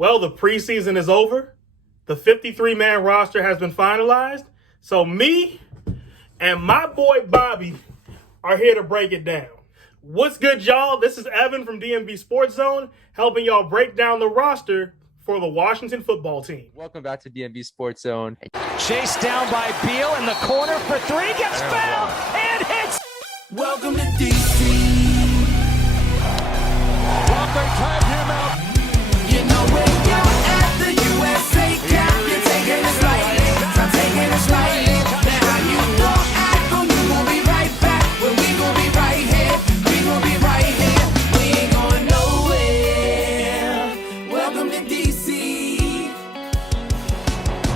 Well, the preseason is over. The 53-man roster has been finalized. So me and my boy Bobby are here to break it down. What's good, y'all? This is Evan from DMV Sports Zone, helping y'all break down the roster for the Washington football team. Welcome back to DMV Sports Zone. Chased down by Beal in the corner for three, gets fouled and hits. Welcome to DC. Walker timed him out. You know when you're at the USA Cup, you're taking it slightly. I'm taking it slightly. Now you don't act, but we gon' be right back. Well, we gon' be right here. We gon' be right here. We ain't going nowhere. Welcome to DC.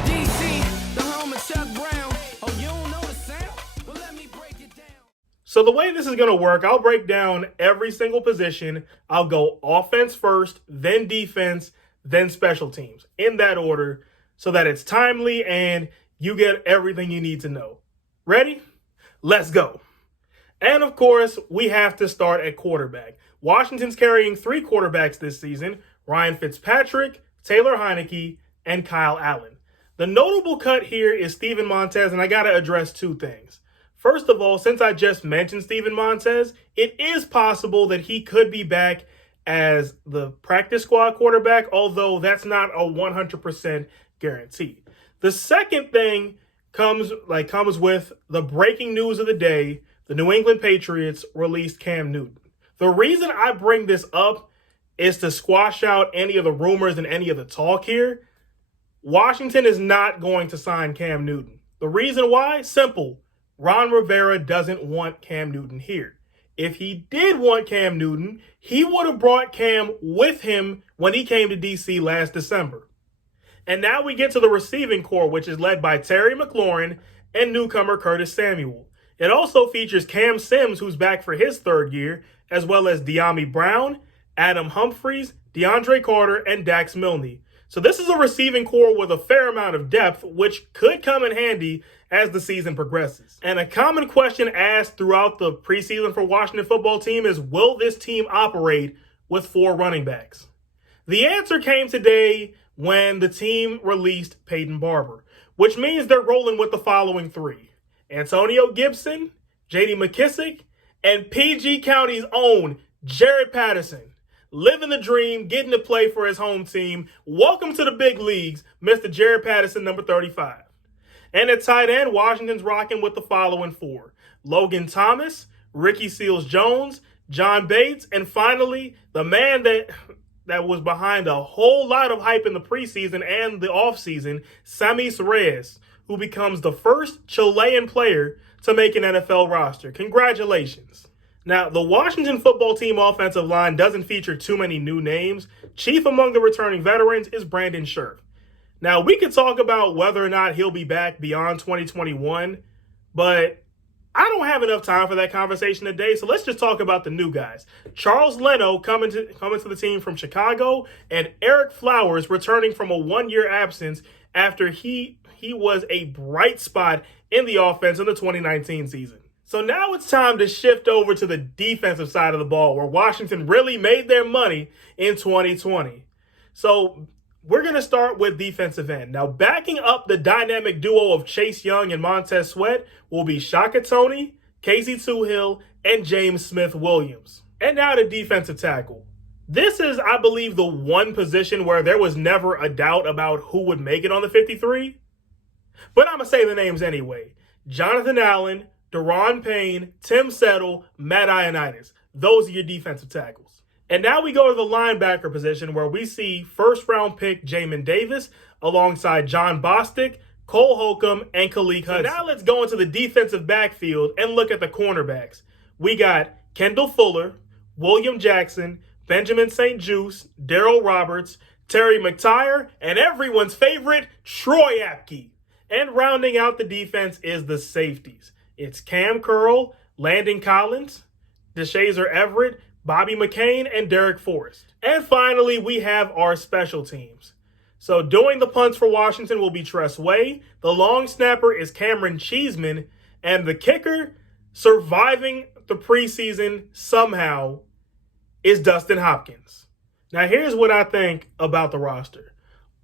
DC, the home of Chuck Brown. Oh, you don't know the sound? Well, let me break it down. So the way this is going to work, I'll break down every single position. I'll go offense first, then defense, then special teams, in that order, so that it's timely and you get everything you need to know. Ready? Let's go. And of course, we have to start at quarterback. Washington's carrying three quarterbacks this season: Ryan Fitzpatrick, Taylor Heineke, and Kyle Allen. The notable cut here is Steven Montez, and I got to address two things. First of all, since I just mentioned Steven Montez, it is possible that he could be back as the practice squad quarterback, although that's not a 100% guarantee. The second thing comes with the breaking news of the day. The New England Patriots released Cam Newton. The reason I bring this up is to squash out any of the rumors and any of the talk here. Washington is not going to sign Cam Newton. The reason why? Simple. Ron Rivera doesn't want Cam Newton here. If he did want Cam Newton, he would have brought Cam with him when he came to DC last December. And now we get to the receiving core, which is led by Terry McLaurin and newcomer Curtis Samuel. It also features Cam Sims, who's back for his third year, as well as De'Ami Brown, Adam Humphries, DeAndre Carter, and Dax Milne. So this is a receiving core with a fair amount of depth, which could come in handy as the season progresses. And a common question asked throughout the preseason for Washington football team is, will this team operate with four running backs? The answer came today when the team released Peyton Barber, which means they're rolling with the following three: Antonio Gibson, J.D. McKissick, and PG County's own Jared Patterson. Living the dream, getting to play for his home team. Welcome to the big leagues, Mr. Jared Patterson, number 35. And at tight end, Washington's rocking with the following four: Logan Thomas, Ricky Seals-Jones, John Bates, and finally, the man that was behind a whole lot of hype in the preseason and the offseason, Samis Reyes, who becomes the first Chilean player to make an NFL roster. Congratulations. Now, the Washington football team offensive line doesn't feature too many new names. Chief among the returning veterans is Brandon Scherf. Now, we could talk about whether or not he'll be back beyond 2021, but I don't have enough time for that conversation today, so let's just talk about the new guys. Charles Leno coming to the team from Chicago, and Eric Flowers returning from a one-year absence after he was a bright spot in the offense in the 2019 season. So now it's time to shift over to the defensive side of the ball, where Washington really made their money in 2020. So we're going to start with defensive end. Now, backing up the dynamic duo of Chase Young and Montez Sweat will be Shaka Toney, Casey Toohill, and James Smith-Williams. And now to defensive tackle. This is, I believe, the one position where there was never a doubt about who would make it on the 53. But I'm going to say the names anyway. Jonathan Allen, Daron Payne, Tim Settle, Matt Ioannidis. Those are your defensive tackles. And now we go to the linebacker position, where we see first-round pick Jamin Davis alongside John Bostic, Cole Holcomb, and Khalid Hudson. So now let's go into the defensive backfield and look at the cornerbacks. We got Kendall Fuller, William Jackson, Benjamin St. Juste, Darrell Roberts, Terry McTyer, and everyone's favorite, Troy Apke. And rounding out the defense is the safeties. It's Cam Curl, Landon Collins, Deshazer Everett, Bobby McCain, and Derek Forrest. And finally, we have our special teams. So doing the punts for Washington will be Tress Way. The long snapper is Cameron Cheeseman. And the kicker, surviving the preseason somehow, is Dustin Hopkins. Now, here's what I think about the roster.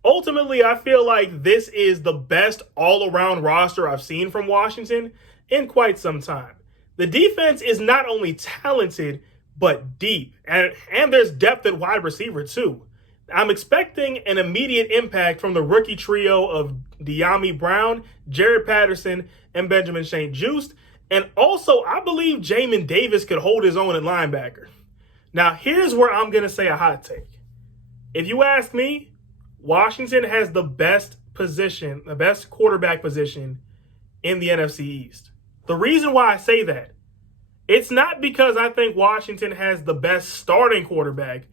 Ultimately, I feel like this is the best all-around roster I've seen from Washington in quite some time. The defense is not only talented, but deep. And there's depth at wide receiver, too. I'm expecting an immediate impact from the rookie trio of De'Ami Brown, Jared Patterson, and Benjamin St-Juste. And also, I believe Jamin Davis could hold his own at linebacker. Now, here's where I'm going to say a hot take. If you ask me, Washington has the best position, the best quarterback position in the NFC East. The reason why I say that, it's not because I think Washington has the best starting quarterback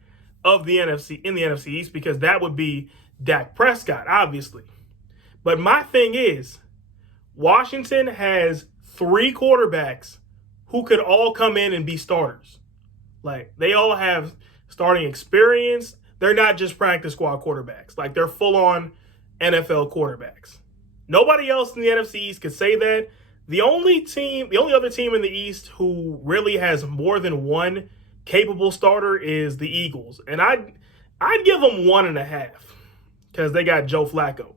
of the NFC in the NFC East, because that would be Dak Prescott, obviously. But my thing is, Washington has 3 quarterbacks who could all come in and be starters. Like, they all have starting experience. They're not just practice squad quarterbacks. Like, they're full-on NFL quarterbacks. Nobody else in the NFC East could say that. The only other team in the East who really has more than one capable starter is the Eagles. And I'd give them 1.5 because they got Joe Flacco.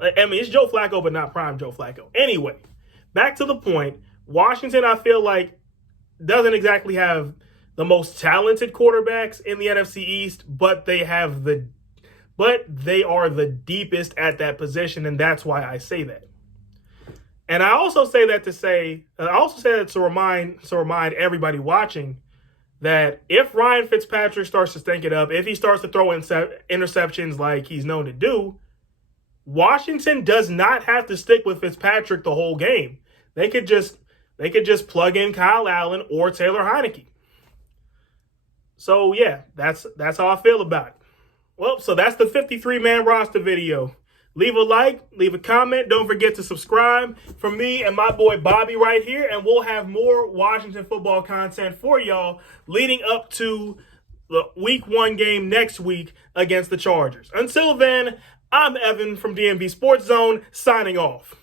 I mean, it's Joe Flacco, but not prime Joe Flacco. Anyway, back to the point. Washington, I feel like, doesn't exactly have the most talented quarterbacks in the NFC East, but they are the deepest at that position, and that's why I say that. And I also say that to remind everybody watching that if Ryan Fitzpatrick starts to stink it up, if he starts to throw interceptions like he's known to do, Washington does not have to stick with Fitzpatrick the whole game. They could just plug in Kyle Allen or Taylor Heineke. So yeah, that's how I feel about it. Well, so that's the 53-man roster video. Leave a like, leave a comment. Don't forget to subscribe from me and my boy Bobby right here. And we'll have more Washington football content for y'all leading up to the week 1 game next week against the Chargers. Until then, I'm Evan from DMV Sports Zone signing off.